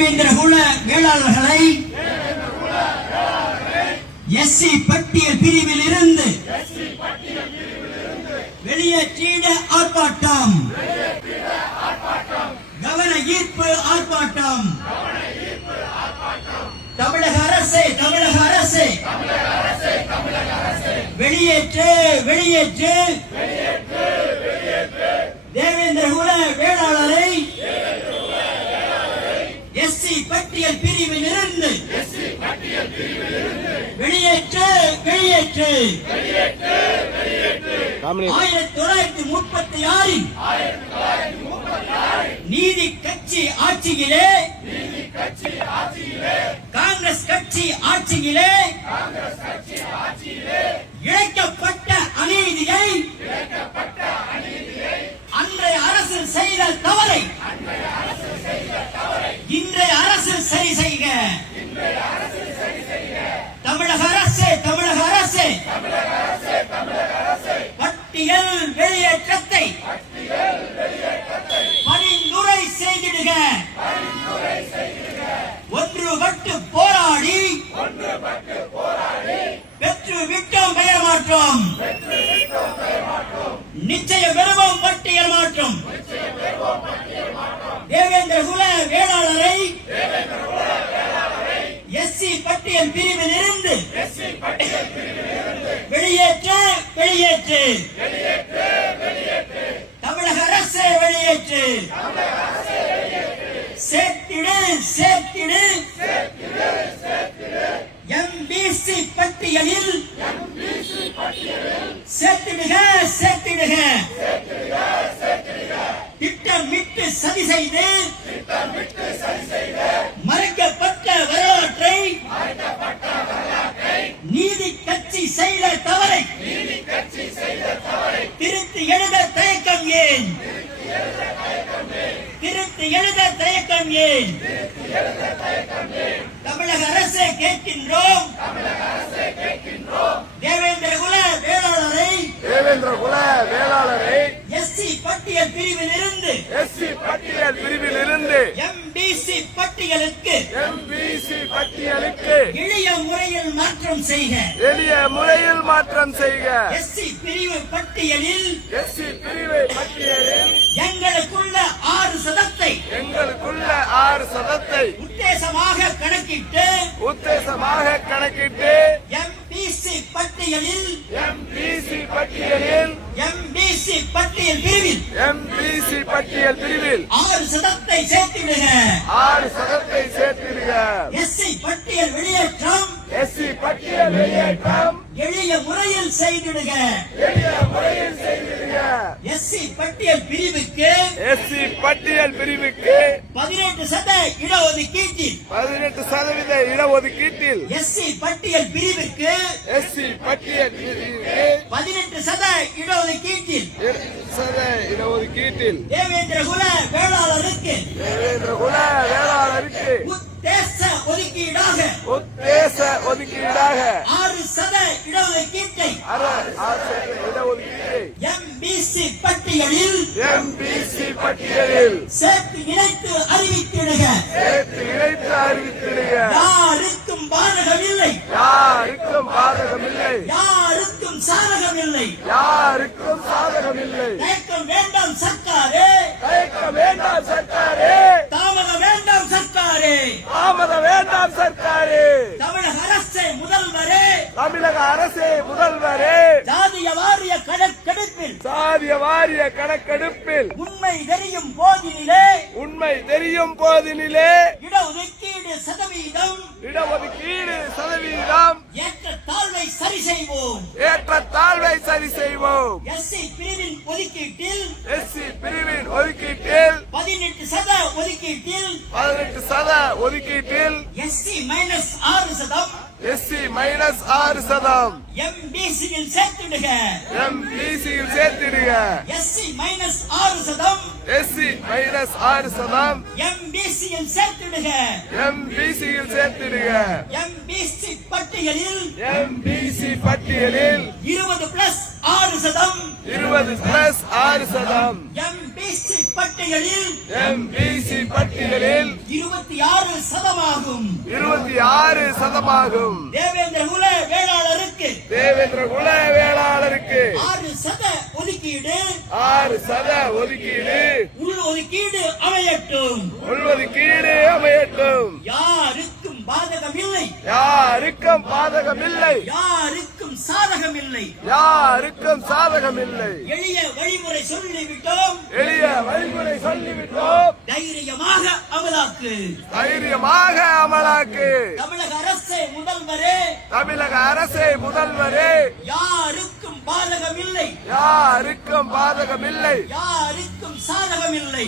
தேவேந்திர குல வேளாளர்களை எஸ்சி பட்டியல் பிரிவில் இருந்து வெளியேற்றிட ஆர்ப்பாட்டம், கவன ஈர்ப்பு ஆர்ப்பாட்டம். தமிழக அரசே, தமிழக அரசே, வெளியேற்று, வெளியேற்று தேவேந்திர குல வேளாளரை எஸ்சி பட்டியல் பிரிவில் இருந்து வெளியேற்று, வெளியேற்று. 1936 நீதி கட்சி ஆட்சியிலே, காங்கிரஸ் கட்சி ஆட்சியிலே இழைக்கப்பட்ட அநீதியை அன்றைய அரசு செய்த தவறை இன்றைய அரசு சரி செய்க. தமிழக அரசே, தமிழக அரசே, பட்டியல் வெளியேற்றத்தை பரிந்துரை செய்திடுக. ஒன்றுபட்டு போராடி பெற்று விட்டோம் பெயர் மாற்றம், நிச்சயம் பெறுவோம் பட்டியல் மாற்றம். தேவேந்திர குல வேளாளரை எஸ்சி பட்டியல் பிரிவில் இருந்து வெளியேற்று, வெளியேற்று. தமிழக அரசே வெளியேற்று. சேர்த்திடு, சேர்த்திடு. எம்பிசி பட்டியலில் சேர்த்திடுக, சேர்த்திடுக. திட்டமிட்டு சதி செய்து மறைக்கப்பட்ட வரலாற்றை நீதி கட்சி செய்த தவறை திருத்தி எழுத தயக்கம் ஏன்? திருத்தி எழுத தயக்கம் ஏன்? தமிழக அரசே கேட்கின்றோம், தேவேந்திர குல வேளாளரை எஸ்சி பட்டியல் பிரிவில் இருந்து எம்பிசி பட்டியலுக்கு எளிய முறையில் மாற்றம் செய்க. எஸ்சி பிரிவு பட்டியலில் எங்களுக்குள்ள 6% உத்தேசமாக கணக்கிட்டு எம்பிசி பட்டியலில் எம்பிசி பட்டியல் பிரிவில் 6% சேர்த்திடுக. எஸ்சி பட்டியல் வெளியேற்றம் எளிய முறையில் செய்திடுக. எஸ்சி பட்டியல் பிரிவுக்கு 18% இடஒதுக்கீட்டில் எஸ்சி பட்டியல் பிரிவுக்கு 18% இடஒதுக்கீட்டில் தேவேந்திர குல வேளாளருக்கு உத்தேச ஒதுக்கீடாக 6% இடஒதுக்கீட்டை எம்பிசி பட்டியலில் சேர்த்து இணைத்து அறிவித்திடுக. யாருக்கும் பாதகமில்லை, யாருக்கும் சாதகமில்லை. தயக்கம் வேண்டாம் சர்க்காரே, தாமதம் வேண்டாம் சர்க்காரே. தமிழக அரசே முதல்வரே, சாதிய வாரிய கணக்கெடுப்பில் உண்மை தெரியும் போதினிலே இடஒதுக்கீடு சதவீதம் ஏற்றத்தாழ்வை சரி செய்வோம். எஸ்சி பிரிவின் ஒதுக்கீட்டில் 18% ஒதுக்கீட்டில் எஸ்சி -6% எம்பிசியில் சேர்த்திடுக. எஸ்சி -6% எம்பிசியில் சேர்த்திடுக. எம்பிசி பட்டியலில் 20+6% 20+6%. MBC பட்டியலில் 26%. 26%. தேவேந்திர குல வேளாளருக்கு 6% ஒதுக்கீடு. 6% ஒதுக்கீடு. உள் ஒதுக்கீடு அமையட்டும். யாருக்கும் பாதகமில்லை. யாருக்கும் சாதகமில்லை. எளிய வழிமுறை சொல்லிவிட்டோம். தைரியமாக அமலாக்கு. தமிழக அரசே முதல்வரே. யாருக்கும் பாதகமில்லை. யாருக்கும் சாதகமில்லை.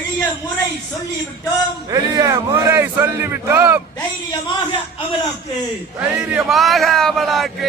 எளிய முறை சொல்லிவிட்டோம். தைரியமாக அமலாக்கு.